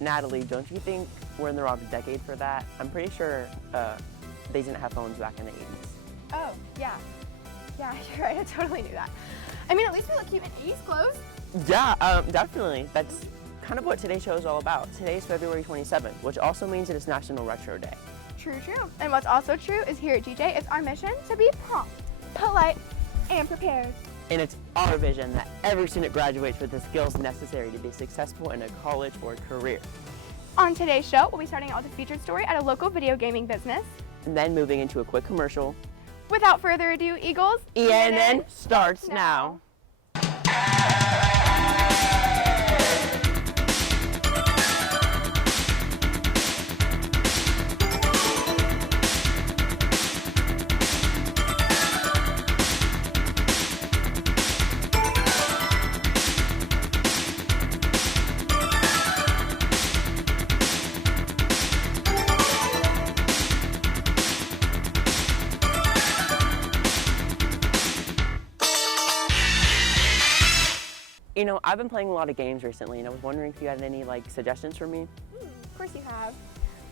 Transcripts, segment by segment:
Natalie, don't you think we're in the wrong decade for that? I'm pretty sure they didn't have phones back in the 80s. Oh, yeah. Yeah, you're right, I totally knew that. I mean, at least we look cute in 80s clothes. Yeah, definitely. That's kind of what today's show is all about. Today's February 27th, which also means it is National Retro Day. True, true. And what's also true is here at GJ, it's our mission to be prompt, polite, and prepared. And it's our vision that every student graduates with the skills necessary to be successful in a college or career. On today's show, we'll be starting out with a featured story at a local video gaming business. And then moving into a quick commercial. Without further ado, Eagles, ENN starts now. You know, I've been playing a lot of games recently, and I was wondering if you had any suggestions for me. Of course you have.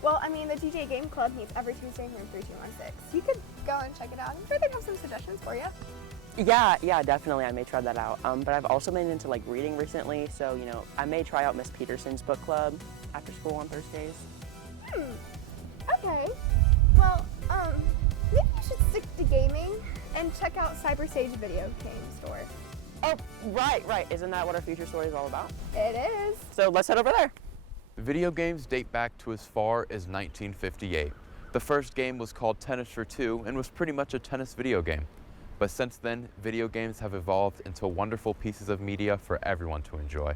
Well, I mean, the GJ Game Club meets every Tuesday here in 3216. You could go and check it out. I'm sure they'd have some suggestions for you. Yeah, definitely. I may try that out. But I've also been into reading recently, so I may try out Miss Peterson's book club after school on Thursdays. Okay. Well, maybe you should stick to gaming and check out Cyber Sage Video Game Store. Oh, right. Isn't that what our future story is all about? It is. So let's head over there. Video games date back to as far as 1958. The first game was called Tennis for Two and was pretty much a tennis video game. But since then, video games have evolved into wonderful pieces of media for everyone to enjoy.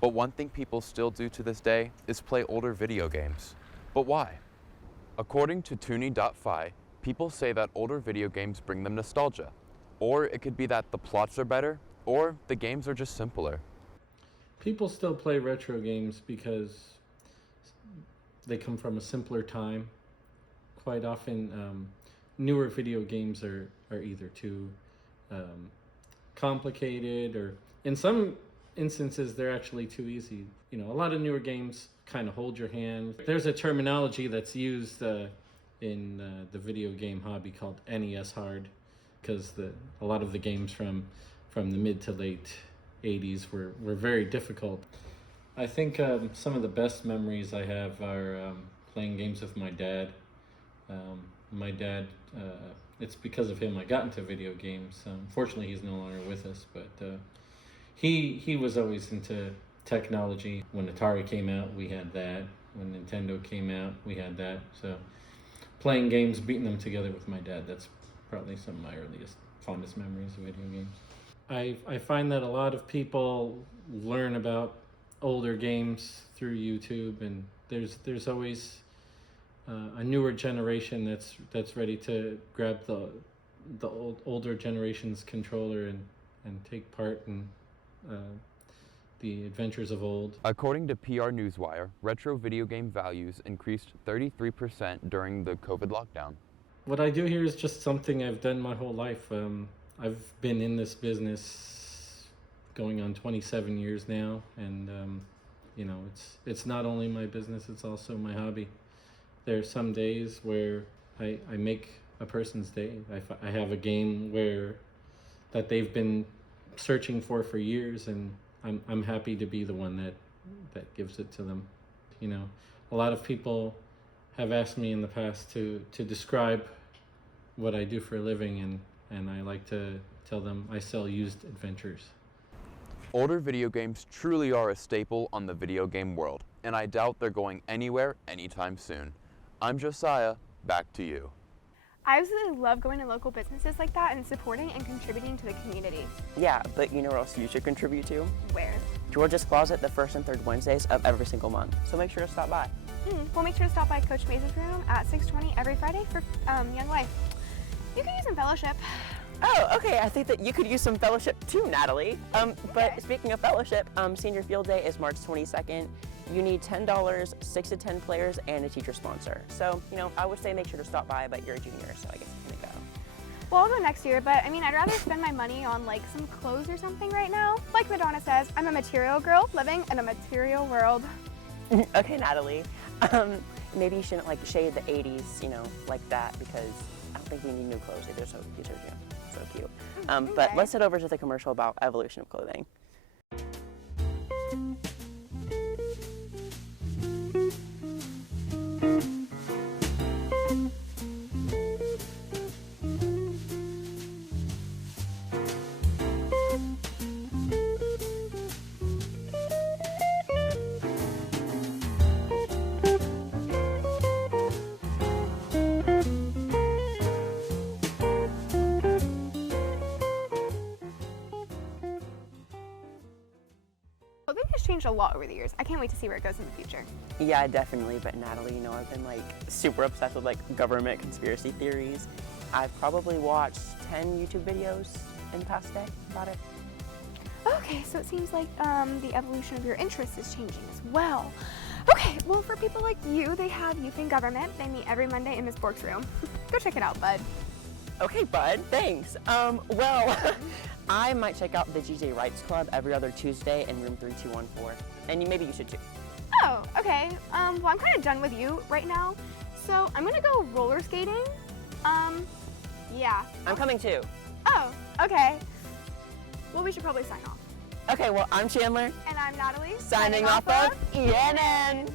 But one thing people still do to this day is play older video games. But why? According to Toonie.fi, people say that older video games bring them nostalgia. Or it could be that the plots are better, or the games are just simpler. People still play retro games because they come from a simpler time. Quite often, newer video games are either too complicated, or in some instances, they're actually too easy. A lot of newer games kind of hold your hand. There's a terminology that's used in the video game hobby called NES hard, because a lot of the games from the mid to late 80s were very difficult. I think some of the best memories I have are playing games with my dad. My dad, it's because of him I got into video games. Fortunately, he's no longer with us, but he was always into technology. When Atari came out, we had that. When Nintendo came out, we had that. So playing games, beating them together with my dad, that's probably some of my earliest, fondest memories of video games. I find that a lot of people learn about older games through YouTube, and there's always a newer generation that's ready to grab the older generation's controller and take part in the adventures of old. According to PR Newswire, retro video game values increased 33% during the COVID lockdown. What I do here is just something I've done my whole life. I've been in this business going on 27 years now, and it's not only my business, it's also my hobby. There are some days where I make a person's day. I have a game that they've been searching for years, and I'm happy to be the one that gives it to them. A lot of people have asked me in the past to describe what I do for a living, and I like to tell them I sell used adventures. Older video games truly are a staple on the video game world, and I doubt they're going anywhere anytime soon. I'm Josiah, back to you. I absolutely love going to local businesses like that and supporting and contributing to the community. Yeah, but you know where else you should contribute to? Where? Georgia's Closet, the first and third Wednesdays of every single month. So make sure to stop by. We'll make sure to stop by Coach Maze's room at 6:20 every Friday for Young Life. You can use some fellowship. Oh, okay. I think that you could use some fellowship too, Natalie. But Okay. speaking of fellowship, Senior Field Day is March 22nd. You need $10, 6 to 10 players, and a teacher sponsor. So, I would say make sure to stop by, but you're a junior, so I guess you're gonna go. Well, I'll go next year, but I mean, I'd rather spend my money on some clothes or something right now. Like Madonna says, I'm a material girl living in a material world. Okay, Natalie. Maybe you shouldn't like shade the 80s, you know, like that, because I don't think we need new clothes. These are so cute. But Okay. let's head over to the commercial about evolution of clothing. Clothing has changed a lot over the years. I can't wait to see where it goes in the future. Yeah, definitely. But Natalie, you know, I've been like super obsessed with like government conspiracy theories. I've probably watched 10 YouTube videos in the past day about it. Okay, so it seems like the evolution of your interest is changing as well. Okay, well, for people like you, they have Youth in Government. They meet every Monday in Miss Bork's room. Go check it out, bud. Okay, bud, thanks. Well, I might check out the GJ Rights Club every other Tuesday in room 3214. And maybe you should too. Oh, okay. Well, I'm kind of done with you right now, so I'm gonna go roller skating. Yeah. I'm coming too. Oh, okay. Well, we should probably sign off. Okay, well, I'm Chandler, And I'm Natalie. signing off of ENN.